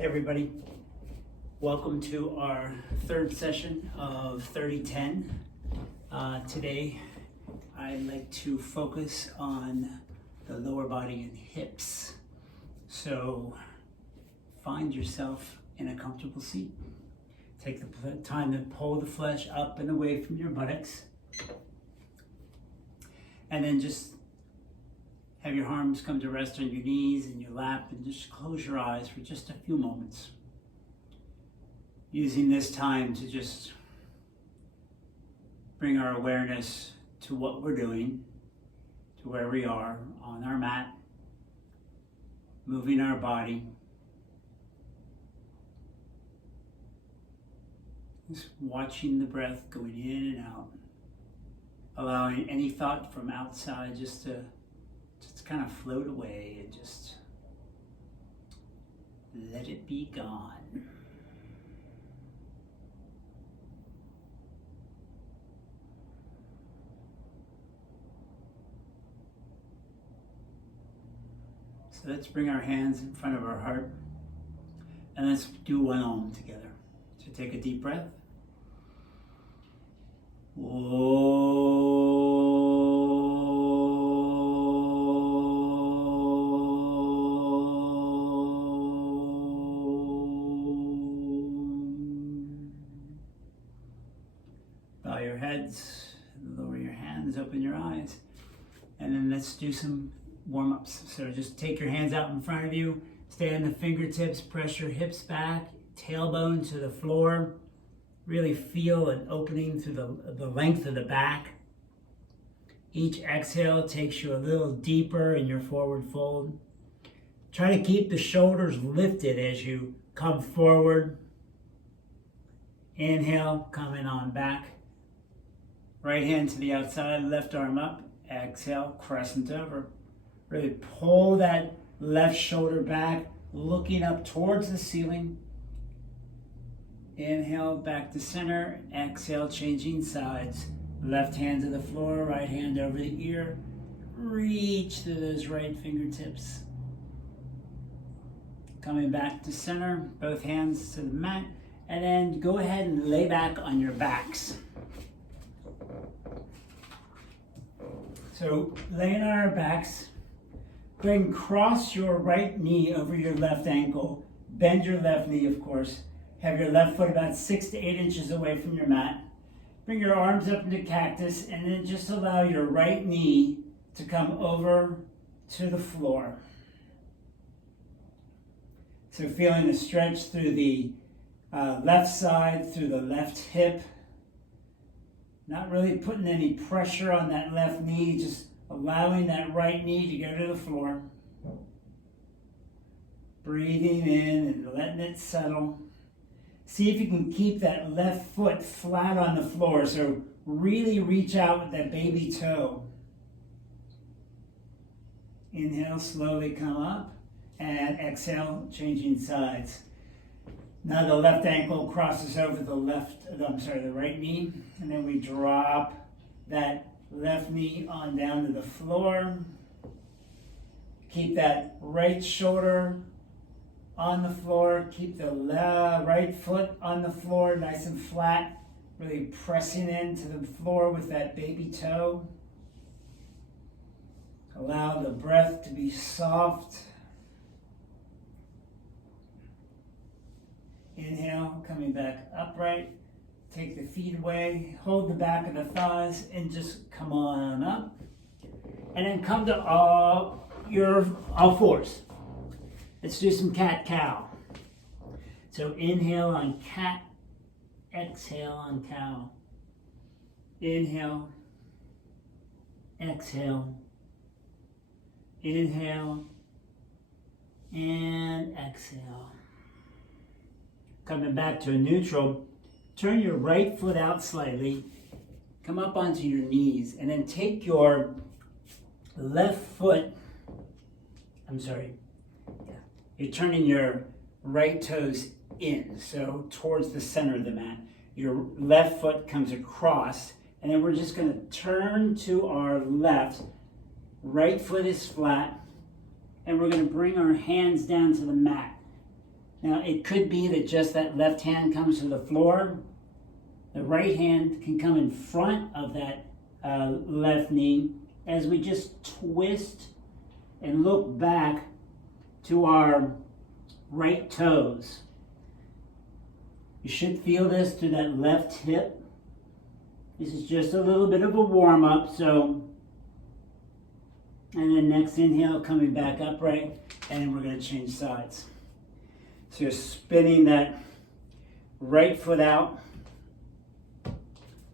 Hey everybody, welcome to our third session of 30-10. Today I'd like to focus on the lower body and hips. So find yourself in a comfortable seat. Take the time to pull the flesh up and away from your buttocks. And then just have your arms come to rest on your knees and your lap, and just close your eyes for just a few moments. Using this time to just bring our awareness to what we're doing, to where we are on our mat, moving our body. Just watching the breath going in and out, allowing any thought from outside just to kind of float away and just let it be gone. So let's bring our hands in front of our heart and let's do one Ahum together. So take a deep breath. Bow your heads, lower your hands, open your eyes, and then let's do some warm-ups. So just take your hands out in front of you, stay on the fingertips, press your hips back, tailbone to the floor. Really feel an opening through the length of the back. Each exhale takes you a little deeper in your forward fold. Try to keep the shoulders lifted as you come forward. Inhale, coming on back. Right hand to the outside, left arm up. Exhale, crescent over. Really pull that left shoulder back, looking up towards the ceiling. Inhale, back to center. Exhale, changing sides. Left hand to the floor, right hand over the ear. Reach to those right fingertips. Coming back to center, both hands to the mat. And then go ahead and lay back on your backs. So laying on our backs, go ahead and cross your right knee over your left ankle. Bend your left knee, of course. Have your left foot about 6 to 8 inches away from your mat. Bring your arms up into cactus and then just allow your right knee to come over to the floor. So feeling a stretch through the left side, through the left hip. Not really putting any pressure on that left knee, just allowing that right knee to go to the floor. Breathing in and letting it settle. See if you can keep that left foot flat on the floor. So really reach out with that baby toe. Inhale, slowly come up. And exhale, changing sides. Now the left ankle crosses over the right knee. And then we drop that left knee on down to the floor. Keep that right shoulder on the floor. Keep the right foot on the floor, nice and flat. Really pressing into the floor with that baby toe. Allow the breath to be soft. Inhale, coming back upright. Take the feet away. Hold the back of the thighs and just come on up. And then come to all fours. Let's do some cat-cow. So inhale on cat, exhale on cow. Inhale, exhale, inhale, and exhale. Coming back to a neutral, turn your right foot out slightly, come up onto your knees, and then take your left foot, you're turning your right toes in, so towards the center of the mat. Your left foot comes across, and then we're just going to turn to our left. Right foot is flat, and we're going to bring our hands down to the mat. Now, it could be that just that left hand comes to the floor. The right hand can come in front of that left knee as we just twist and look back to our right toes. You should feel this through that left hip. This is just a little bit of a warm-up, and then next inhale, coming back upright, and then we're going to change sides. So you're spinning that right foot out,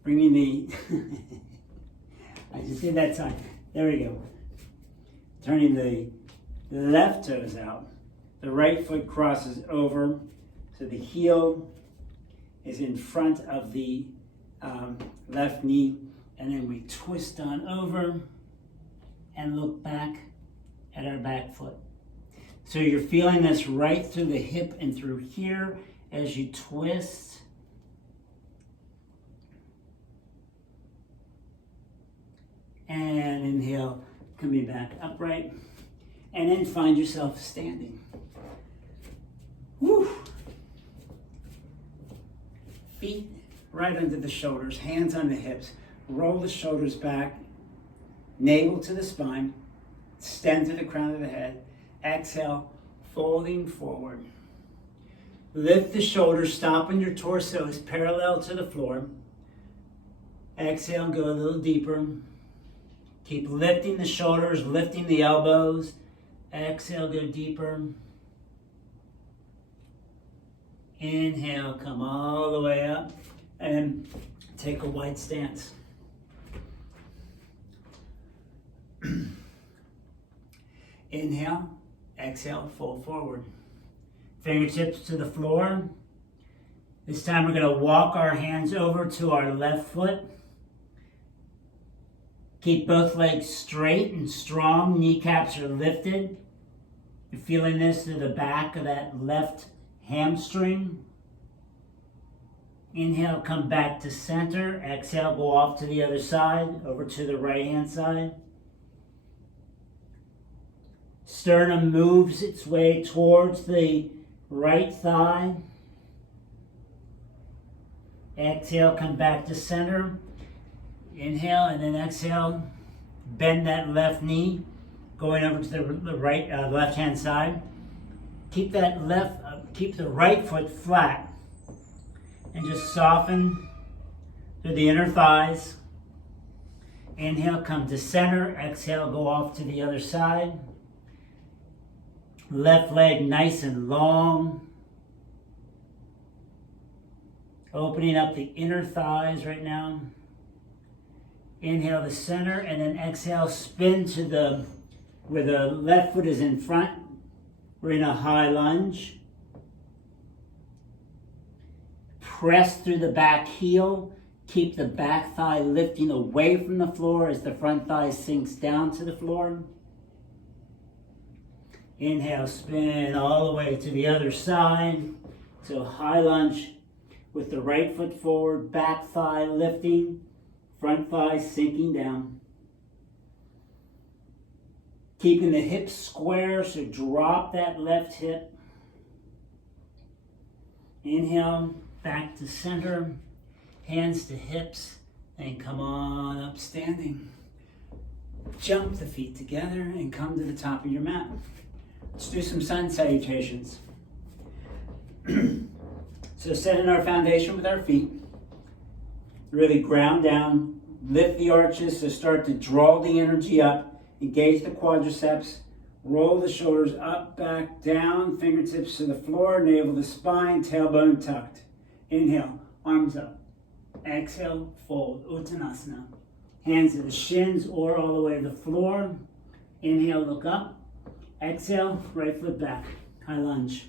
bringing the, I just did that side. There we go. Turning the left toes out. The right foot crosses over, so the heel is in front of the left knee, and then we twist on over and look back at our back foot. So you're feeling this right through the hip and through here as you twist. And inhale, coming back upright. And then find yourself standing. Woo. Feet right under the shoulders, hands on the hips. Roll the shoulders back, navel to the spine, extend to the crown of the head. Exhale, folding forward. Lift the shoulders, stop when your torso is parallel to the floor. Exhale, go a little deeper. Keep lifting the shoulders, lifting the elbows. Exhale, go deeper. Inhale, come all the way up, and then take a wide stance. Inhale, exhale, fold forward. Fingertips to the floor. This time we're going to walk our hands over to our left foot. Keep both legs straight and strong. Kneecaps are lifted. You're feeling this through the back of that left hamstring. Inhale, come back to center. Exhale, go off to the other side, over to the right hand side. Sternum moves its way towards the right thigh. Exhale, come back to center. Inhale, and then exhale. Bend that left knee, going over to the right, left hand side. Keep keep the right foot flat, and just soften through the inner thighs. Inhale, come to center. Exhale, go off to the other side. Left leg nice and long. Opening up the inner thighs right now. Inhale to center, and then exhale, spin to where the left foot is in front. We're in a high lunge. Press through the back heel. Keep the back thigh lifting away from the floor as the front thigh sinks down to the floor. Inhale, spin all the way to the other side. So high lunge with the right foot forward, back thigh lifting, front thigh sinking down. Keeping the hips square, so drop that left hip. Inhale, back to center, hands to hips, and come on up standing. Jump the feet together and come to the top of your mat. Let's do some sun salutations. So setting our foundation with our feet. Really ground down, lift the arches, so start to draw the energy up, engage the quadriceps, roll the shoulders up, back, down, fingertips to the floor, navel to spine, tailbone tucked. Inhale, arms up. Exhale, fold, Uttanasana. Hands to the shins or all the way to the floor. Inhale, look up. Exhale, right foot back, high lunge.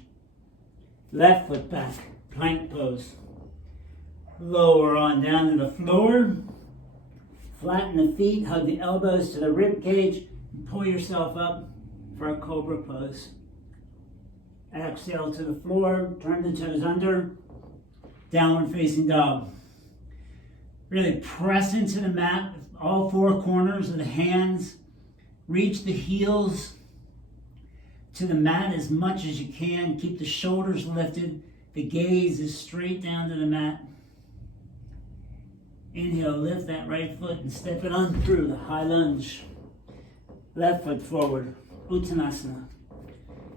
Left foot back, plank pose. Lower on down to the floor. Flatten the feet, hug the elbows to the rib cage, and pull yourself up for a cobra pose. Exhale to the floor, turn the toes under, downward facing dog. Really press into the mat with all four corners of the hands. Reach the heels to the mat as much as you can. Keep the shoulders lifted. The gaze is straight down to the mat. Inhale, lift that right foot and step it on through the high lunge. Left foot forward, Uttanasana.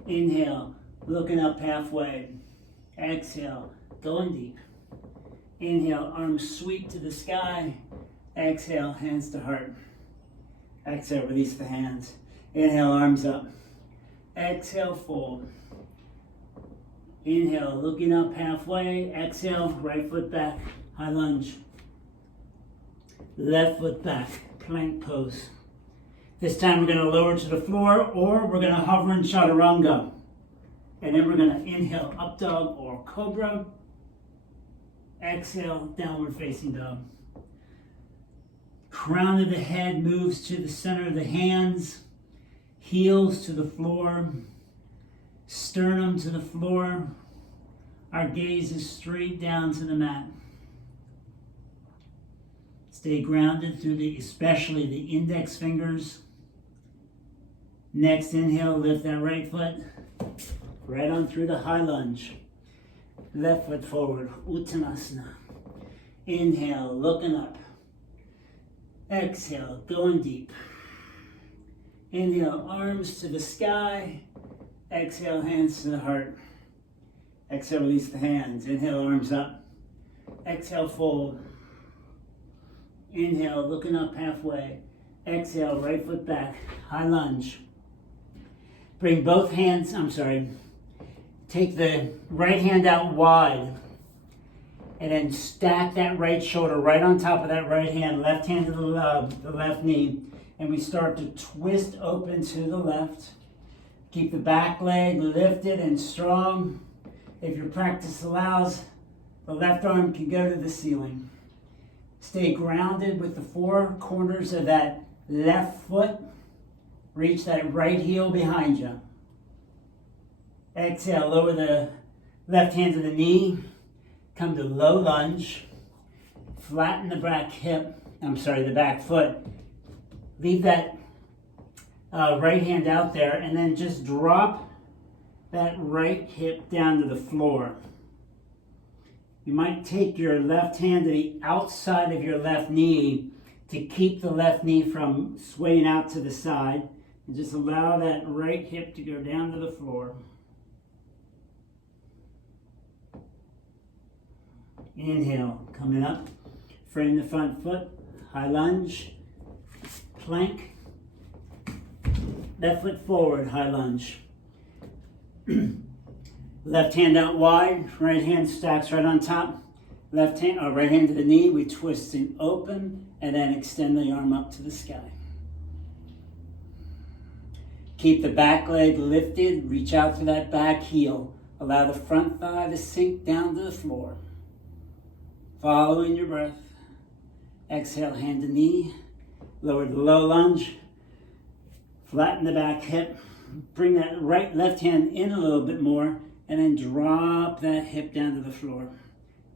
Inhale, looking up halfway. Exhale, going deep. Inhale, arms sweep to the sky. Exhale, hands to heart. Exhale, release the hands. Inhale, arms up. Exhale, fold. Inhale, looking up halfway. Exhale, right foot back, high lunge. Left foot back, plank pose. This time we're going to lower to the floor, or we're going to hover in chaturanga. And then we're going to inhale, up dog or cobra. Exhale, downward facing dog. Crown of the head moves to the center of the hands. Heels to the floor. Sternum to the floor. Our gaze is straight down to the mat. Stay grounded through especially the index fingers. Next inhale, lift that right foot. Right on through the high lunge. Left foot forward, Uttanasana. Inhale, looking up. Exhale, going deep. Inhale, arms to the sky. Exhale, hands to the heart. Exhale, release the hands. Inhale, arms up. Exhale, fold. Inhale, looking up halfway. Exhale, right foot back, high lunge. Bring both hands, take the right hand out wide and then stack that right shoulder right on top of that right hand, left hand to the left knee, and we start to twist open to the left. Keep the back leg lifted and strong. If your practice allows, the left arm can go to the ceiling. Stay grounded with the four corners of that left foot. Reach that right heel behind you. Exhale, lower the left hand to the knee. Come to low lunge. Flatten the back the back foot. Leave that right hand out there and then just drop that right hip down to the floor. You might take your left hand to the outside of your left knee to keep the left knee from swaying out to the side. And just allow that right hip to go down to the floor. Inhale, coming up. Frame the front foot, high lunge, plank. Left foot forward, high lunge. Left hand out wide, right hand stacks right on top. Right hand to the knee, we twist and open, and then extend the arm up to the sky. Keep the back leg lifted, reach out to that back heel. Allow the front thigh to sink down to the floor. Following your breath. Exhale, hand to knee. Lower the low lunge. Flatten the back hip. Bring that left hand in a little bit more, and then drop that hip down to the floor.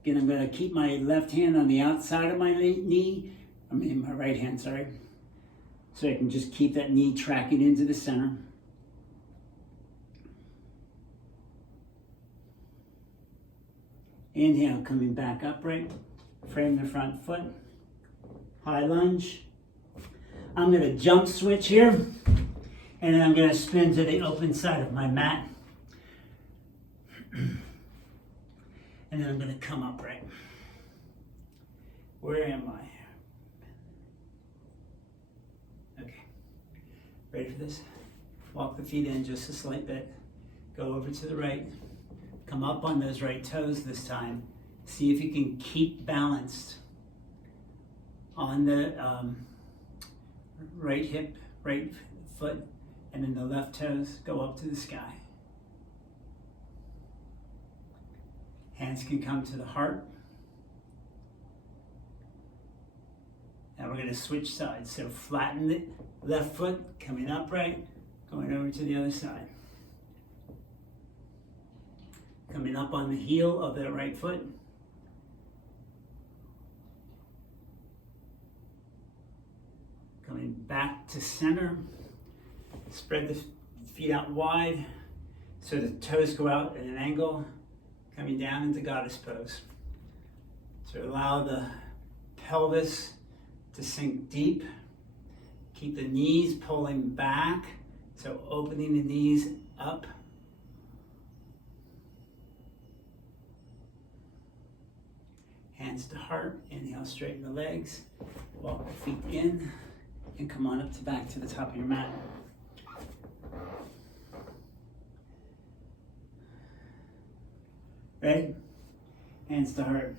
Again, I'm going to keep my left hand on the outside of my my right hand, so I can just keep that knee tracking into the center. Inhale, coming back upright. Frame the front foot. High lunge. I'm going to jump switch here, and then I'm going to spin to the open side of my mat. And then I'm going to come upright. Where am I? Okay. Ready for this? Walk the feet in just a slight bit. Go over to the right. Come up on those right toes this time. See if you can keep balanced on the right hip, right foot, and then the left toes go up to the sky. Hands can come to the heart. Now we're going to switch sides. So flatten the left foot, coming upright, going over to the other side. Coming up on the heel of that right foot. Coming back to center. Spread the feet out wide so the toes go out at an angle, coming down into goddess pose. So allow the pelvis to sink deep. Keep the knees pulling back, so opening the knees up. Hands to heart, inhale, straighten the legs, walk the feet in, and come on up to back to the top of your mat. Ready? Hands to heart.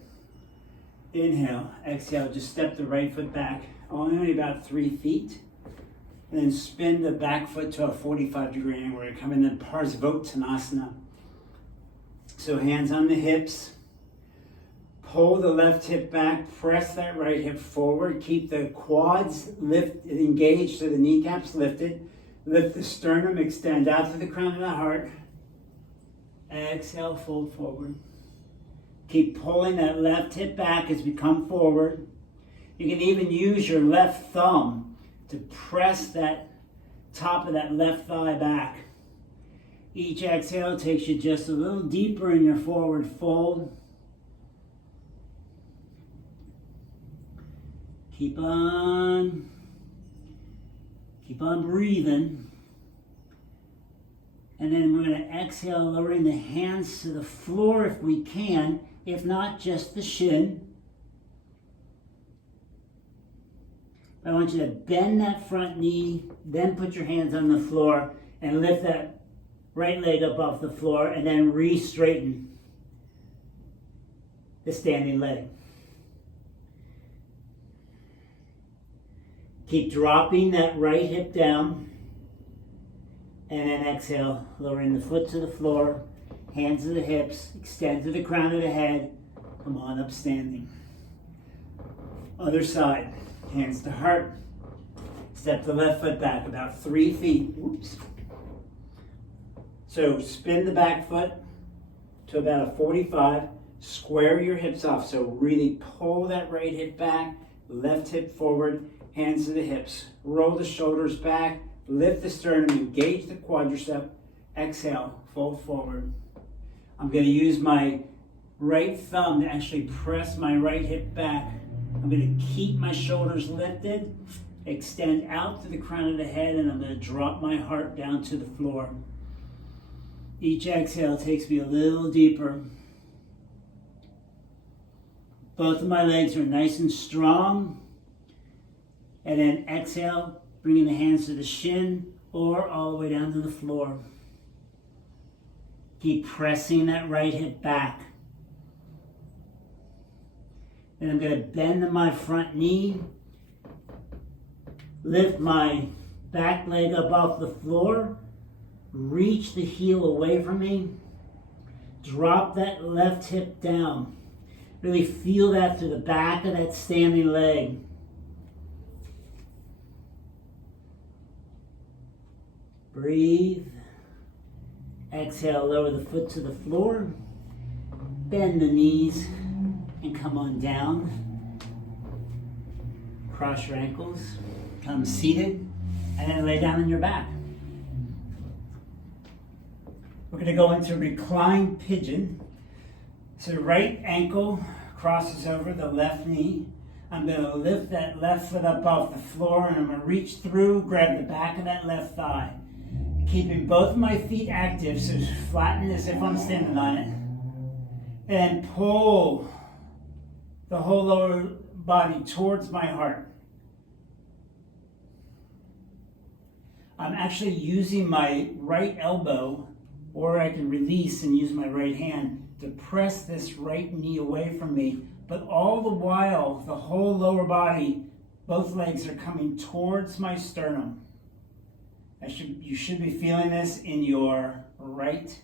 Inhale, exhale, just step the right foot back, only about 3 feet. And then spin the back foot to a 45-degree angle where you come in the Parsvottanasana. So hands on the hips. Pull the left hip back, press that right hip forward. Keep the quads engaged so the kneecaps lifted. Lift the sternum, extend out to the crown of the heart. Exhale, fold forward. Keep pulling that left hip back as we come forward. You can even use your left thumb to press that top of that left thigh back. Each exhale takes you just a little deeper in your forward fold. Keep on breathing. And then we're going to exhale, lowering the hands to the floor if we can, if not just the shin. I want you to bend that front knee, then put your hands on the floor and lift that right leg up off the floor and then re-straighten the standing leg. Keep dropping that right hip down. And then exhale, lowering the foot to the floor, hands to the hips, extend to the crown of the head. Come on up standing. Other side, hands to heart. Step the left foot back about 3 feet. Whoops. So spin the back foot to about a 45. Square your hips off. So really pull that right hip back, left hip forward, hands to the hips. Roll the shoulders back. Lift the sternum, engage the quadricep. Exhale, fold forward. I'm going to use my right thumb to actually press my right hip back. I'm going to keep my shoulders lifted, extend out to the crown of the head, and I'm going to drop my heart down to the floor. Each exhale takes me a little deeper. Both of my legs are nice and strong. And then exhale, bringing the hands to the shin or all the way down to the floor. Keep pressing that right hip back. Then I'm going to bend my front knee, lift my back leg up off the floor, reach the heel away from me, drop that left hip down. Really feel that through the back of that standing leg. Breathe. Exhale, lower the foot to the floor. Bend the knees and come on down. Cross your ankles. Come seated and then lay down on your back. We're going to go into reclined pigeon. So the right ankle crosses over the left knee. I'm going to lift that left foot up off the floor and I'm going to reach through, grab the back of that left thigh. Keeping both of my feet active, so flatten as if I'm standing on it. And pull the whole lower body towards my heart. I'm actually using my right elbow, or I can release and use my right hand to press this right knee away from me. But all the while, the whole lower body, both legs are coming towards my sternum. You should be feeling this in your right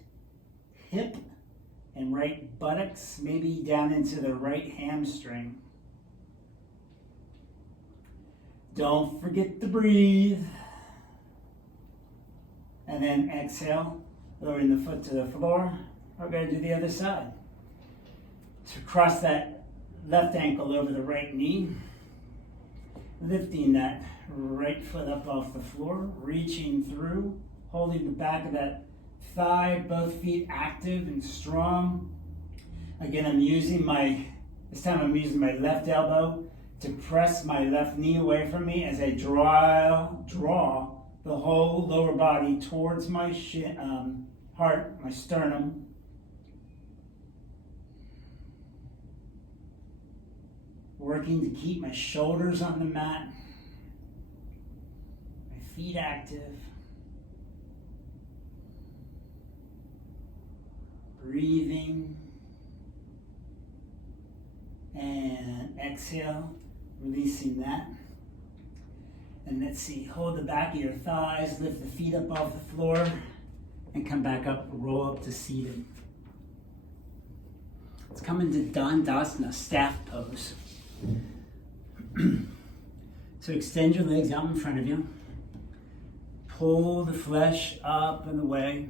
hip and right buttocks, maybe down into the right hamstring. Don't forget to breathe. And then exhale, lowering the foot to the floor. We're going to do the other side. So cross that left ankle over the right knee, lifting that right foot up off the floor, reaching through holding the back of that thigh, both feet active and strong. Again, this time I'm using my left elbow to press my left knee away from me as I draw the whole lower body towards my heart, my sternum. Working to keep my shoulders on the mat, my feet active. Breathing. And exhale, releasing that. And let's see, hold the back of your thighs, lift the feet up off the floor, and come back up, roll up to seated. Let's come into Dandasana, staff pose. So extend your legs out in front of you. Pull the flesh up and away.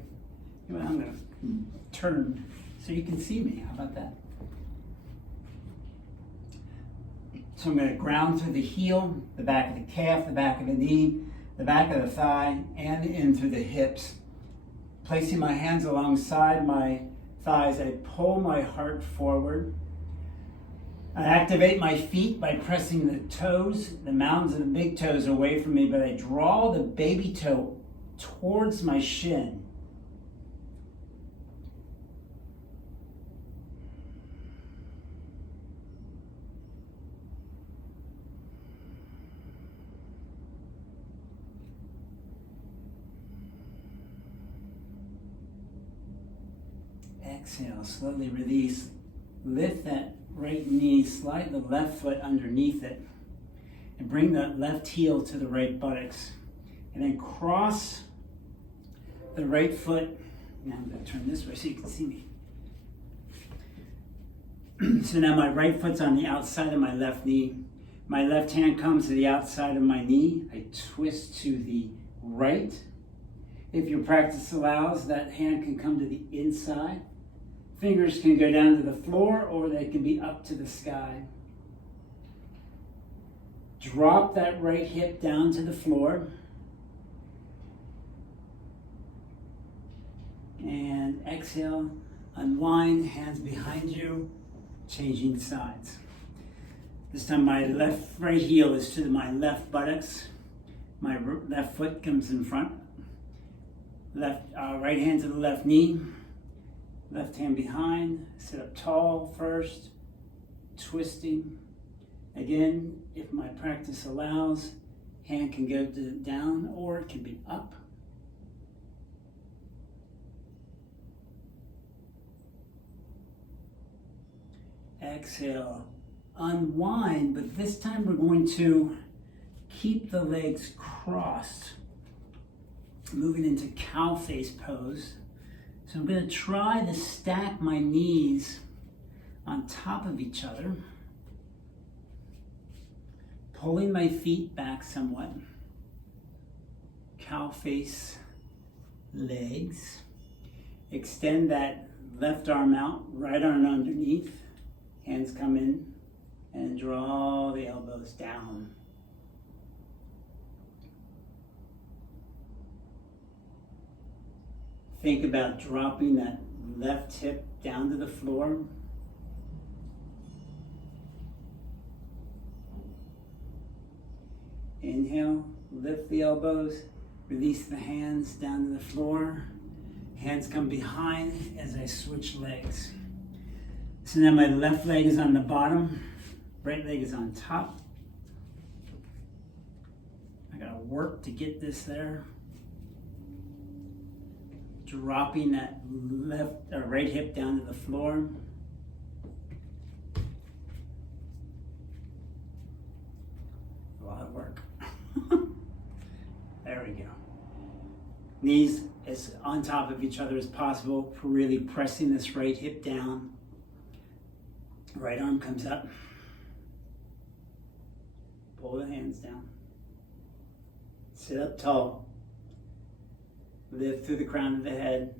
I'm going to turn so you can see me. How about that? So I'm going to ground through the heel, the back of the calf, the back of the knee, the back of the thigh, and in through the hips. Placing my hands alongside my thighs, I pull my heart forward. I activate my feet by pressing the toes, the mounds and the big toes away from me, but I draw the baby toe towards my shin. Exhale, slowly release. Lift that right knee, slide the left foot underneath it, and bring that left heel to the right buttocks. And then cross the right foot. Now I'm going to turn this way so you can see me. So now my right foot's on the outside of my left knee. My left hand comes to the outside of my knee. I twist to the right. If your practice allows, that hand can come to the inside. Fingers can go down to the floor or they can be up to the sky. Drop that right hip down to the floor. And exhale, unwind, hands behind you, changing sides. This time my right heel is to my left buttocks. My left foot comes in front. Right hand to the left knee. Left hand behind, sit up tall first, twisting. Again, if my practice allows, hand can go down or it can be up. Exhale, unwind, but this time we're going to keep the legs crossed. Moving into cow face pose. So I'm going to try to stack my knees on top of each other, pulling my feet back somewhat. Cow face legs. Extend that left arm out, right arm underneath. Hands come in and draw the elbows down. Think about dropping that left hip down to the floor. Inhale, lift the elbows, release the hands down to the floor. Hands come behind as I switch legs. So now my left leg is on the bottom, right leg is on top. I gotta work to get this there. Dropping that right hip down to the floor. A lot of work. There we go. Knees as on top of each other as possible, really pressing this right hip down. Right arm comes up. Pull the hands down. Sit up tall. Lift through the crown of the head.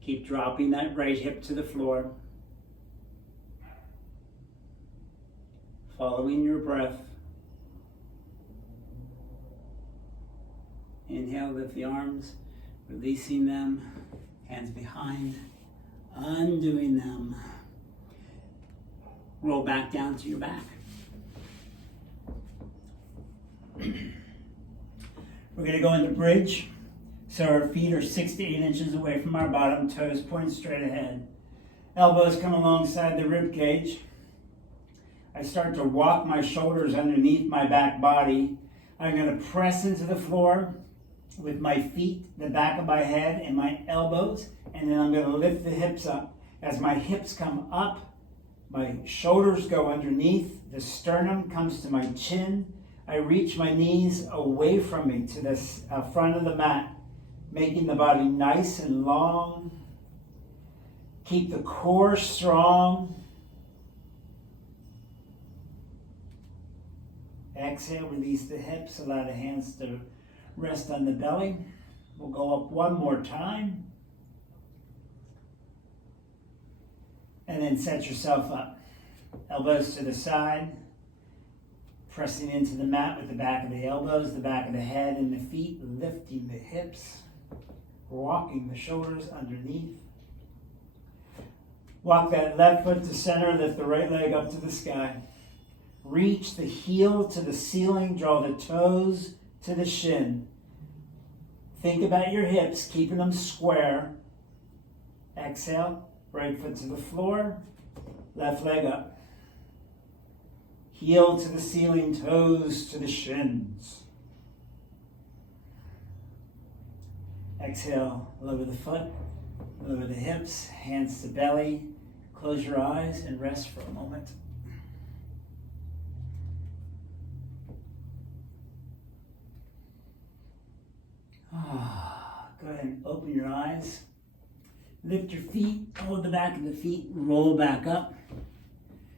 Keep dropping that right hip to the floor. Following your breath. Inhale, lift the arms, releasing them, hands behind, undoing them. Roll back down to your back. We're going to go into bridge. So our feet are 6 to 8 inches away from our bottom, toes point straight ahead. Elbows come alongside the rib cage. I start to walk my shoulders underneath my back body. I'm going to press into the floor with my feet, the back of my head, and my elbows, and then I'm going to lift the hips up. As my hips come up, my shoulders go underneath, the sternum comes to my chin. I reach my knees away from me to the front of the mat, making the body nice and long. Keep the core strong. Exhale, release the hips, allow the hands to rest on the belly. We'll go up one more time. And then set yourself up. Elbows to the side. Pressing into the mat with the back of the elbows, the back of the head and the feet, lifting the hips, walking the shoulders underneath. Walk that left foot to center, lift the right leg up to the sky. Reach the heel to the ceiling, draw the toes to the shin. Think about your hips, keeping them square. Exhale, right foot to the floor, left leg up. Heel to the ceiling, toes to the shins. Exhale, lower the foot, lower the hips, hands to belly. Close your eyes and rest for a moment. Go ahead and open your eyes. Lift your feet, hold the back of the feet, roll back up,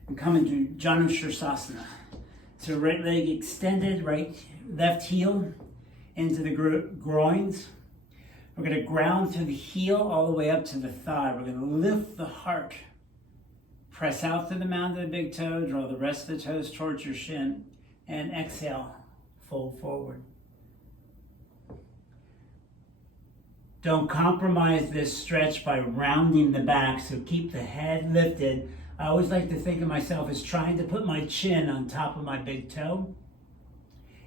and come into Janu Shirsasana. So right leg extended, left heel into the groins. We're going to ground through the heel all the way up to the thigh. We're going to lift the heart. Press out through the mound of the big toe, draw the rest of the toes towards your shin, and exhale, fold forward. Don't compromise this stretch by rounding the back, so keep the head lifted. I always like to think of myself as trying to put my chin on top of my big toe.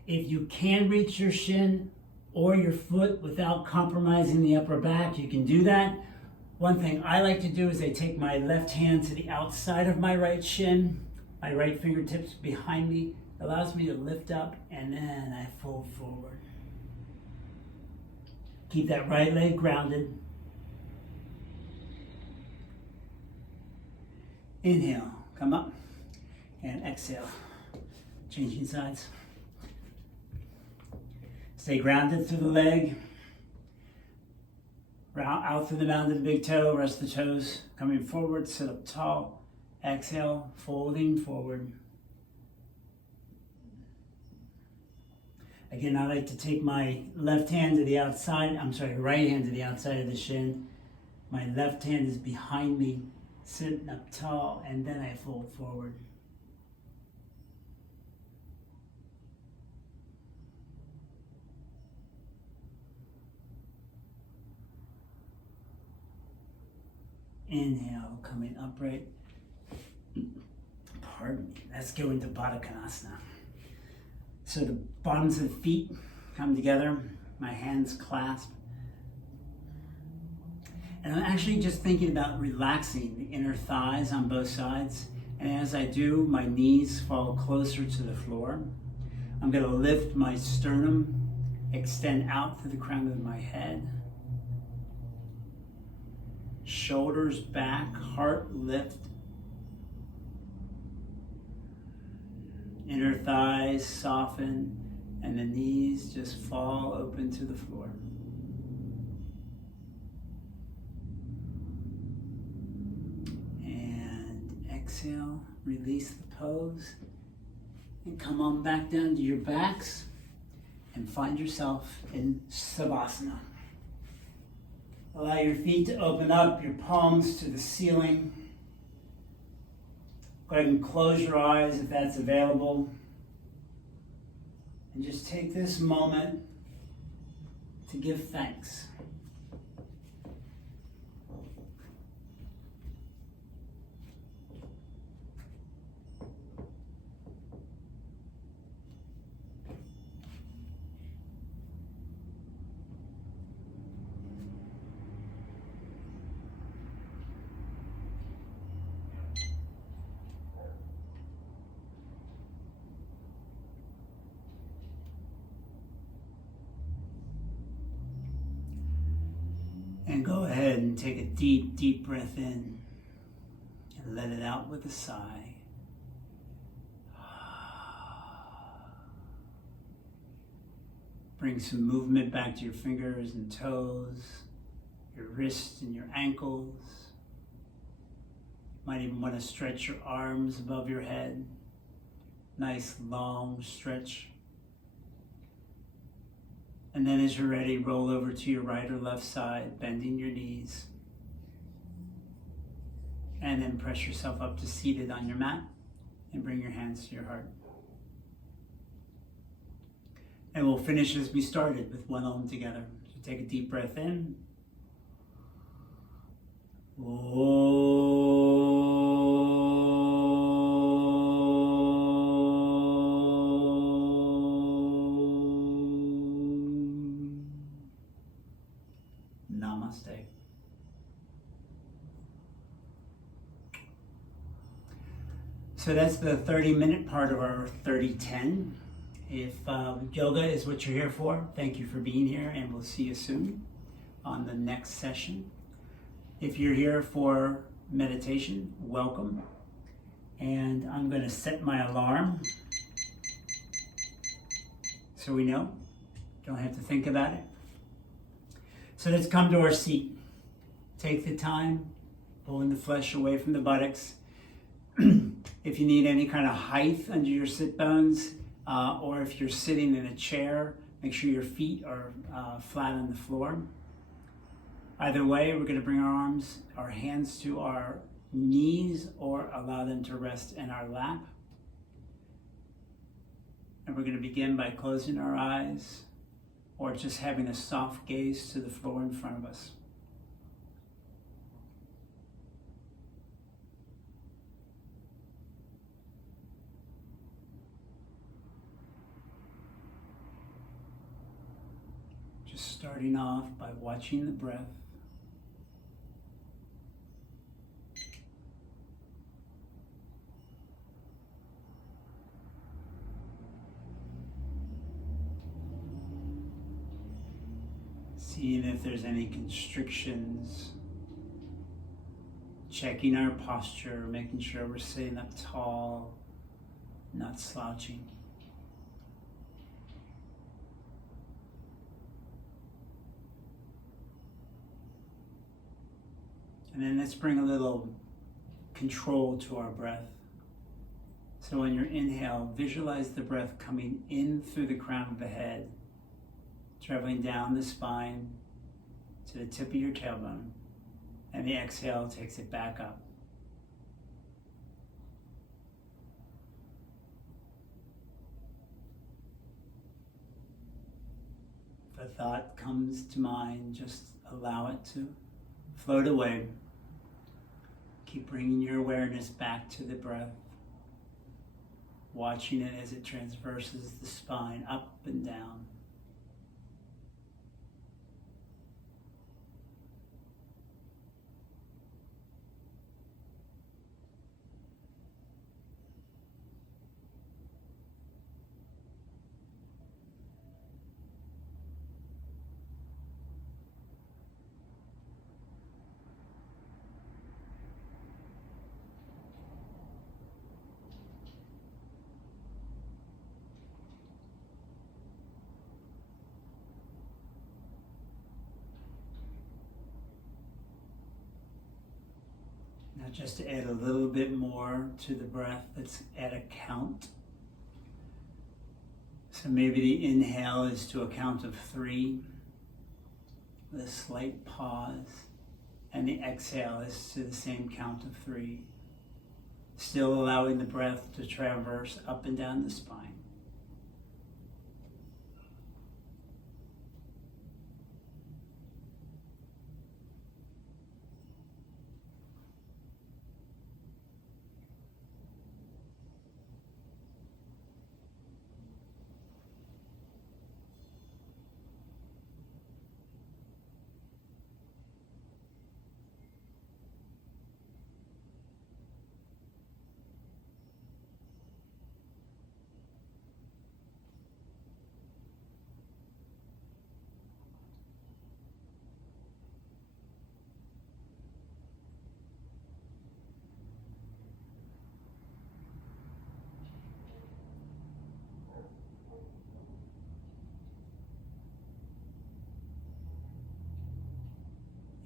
If you can reach your shin or your foot without compromising the upper back, you can do that. One thing I like to do is I take my left hand to the outside of my right shin, my right fingertips behind me, allows me to lift up, and then I fold forward. Keep that right leg grounded. Inhale, come up, and exhale. Changing sides. Stay grounded through the leg. Out through the mound of the big toe, rest the toes coming forward, sit up tall. Exhale, folding forward. Again, I like to take my left hand to the outside, right hand to the outside of the shin. My left hand is behind me, sitting up tall, and then I fold forward. Inhale, coming upright. Pardon me. Let's go into Baddha Konasana. So the bottoms of the feet come together, my hands clasp. And I'm actually just thinking about relaxing the inner thighs on both sides. And as I do, my knees fall closer to the floor. I'm going to lift my sternum, extend out through the crown of my head. Shoulders back, heart lift. Inner thighs soften, and the knees just fall open to the floor. And exhale, release the pose, and come on back down to your backs, and find yourself in Savasana. Allow your feet to open up, your palms to the ceiling. Go ahead and close your eyes if that's available. And just take this moment to give thanks. And go ahead and take a deep, deep breath in and let it out with a sigh. Bring some movement back to your fingers and toes, your wrists and your ankles. Might even want to stretch your arms above your head. Nice long stretch. And then as you're ready, roll over to your right or left side, bending your knees. And then press yourself up to seated on your mat and bring your hands to your heart. And we'll finish as we started with one Om together. So take a deep breath in. Namaste. So that's the 30-minute part of our 30-10. If yoga is what you're here for, thank you for being here, and we'll see you soon on the next session. If you're here for meditation, welcome. And I'm going to set my alarm so we know. Don't have to think about it. So let's come to our seat. Take the time, pulling the flesh away from the buttocks. If you need any kind of height under your sit bones, or if you're sitting in a chair, make sure your feet are flat on the floor. Either way, we're going to bring our hands to our knees or allow them to rest in our lap. And we're going to begin by closing our eyes or just having a soft gaze to the floor in front of us. Just starting off by watching the breath. Seeing if there's any constrictions. Checking our posture, making sure we're sitting up tall, not slouching. And then let's bring a little control to our breath. So on your inhale, visualize the breath coming in through the crown of the head, traveling down the spine to the tip of your tailbone. And the exhale takes it back up. If a thought comes to mind, just allow it to float away. Keep bringing your awareness back to the breath, watching it as it traverses the spine up and down. Now just to add a little bit more to the breath, let's add a count. So maybe the inhale is to a count of 3, with a slight pause, and the exhale is to the same count of 3. Still allowing the breath to traverse up and down the spine.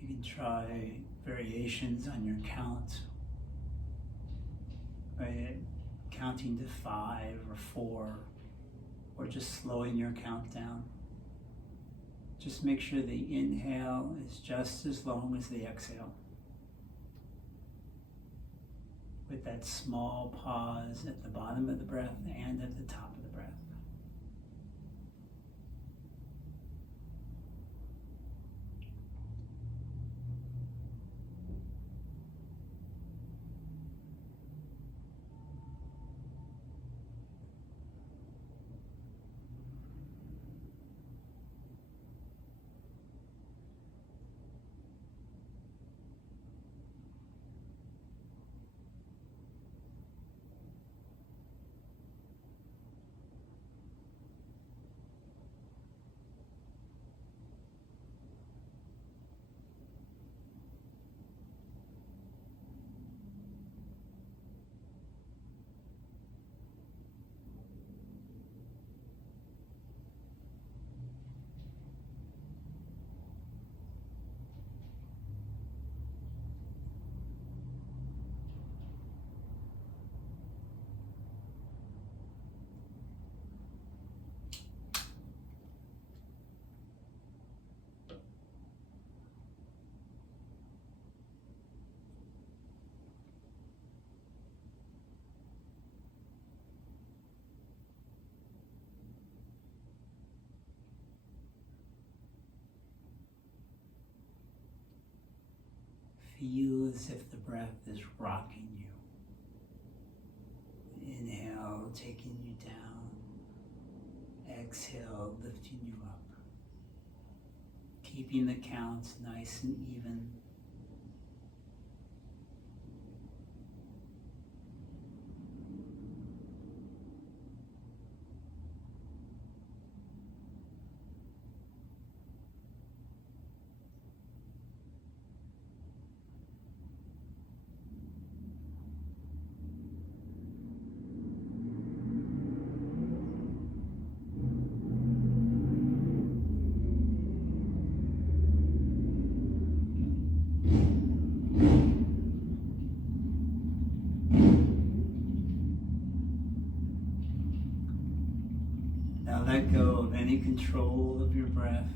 You can try variations on your count, right? Counting to 5 or 4, or just slowing your count down. Just make sure the inhale is just as long as the exhale, with that small pause at the bottom of the breath and at the top of the breath. Feel as if the breath is rocking you. Inhale, taking you down. Exhale, lifting you up. Keeping the counts nice and even. Now let go of any control of your breath.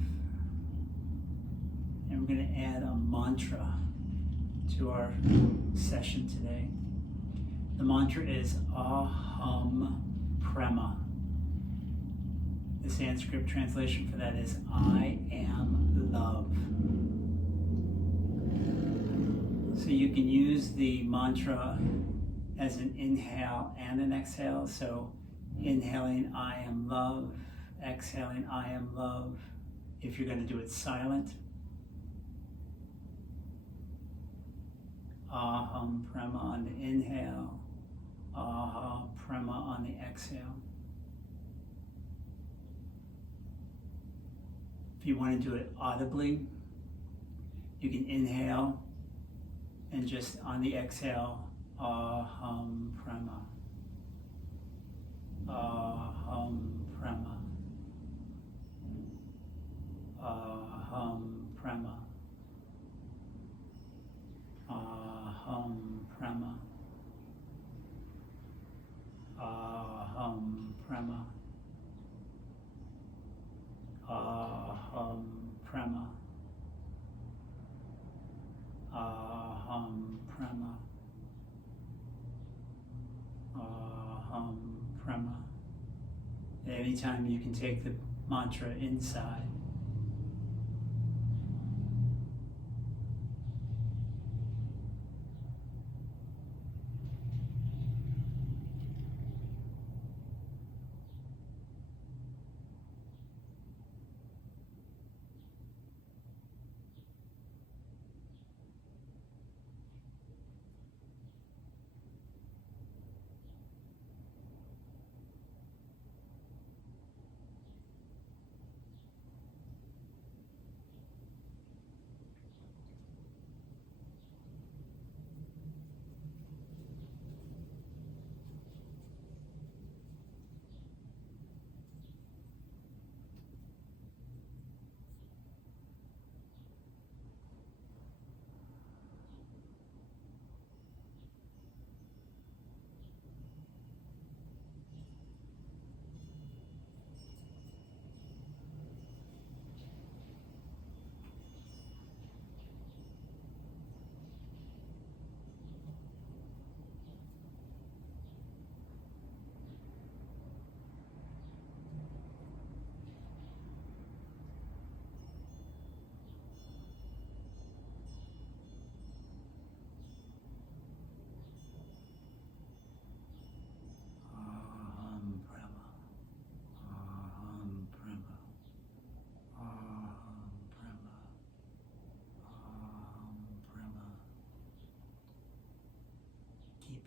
And we're going to add a mantra to our session today. The mantra is Ahum Prema. The Sanskrit translation for that is I am love. So you can use the mantra as an inhale and an exhale. So inhaling I am love, exhaling I am love. If you're going to do it silent, Ahum Prema on the inhale, Ahum Prema on the exhale. If you want to do it audibly, you can inhale and just on the exhale, Ahum Prema. Ahum Prema. Ahum Prema. Ahum Prema. Ahum Prema. Ahum Prema. Ahum Prema. Ahum Prema. Anytime you can take the mantra inside.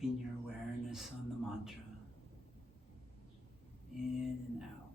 keeping your awareness on the mantra. In and out.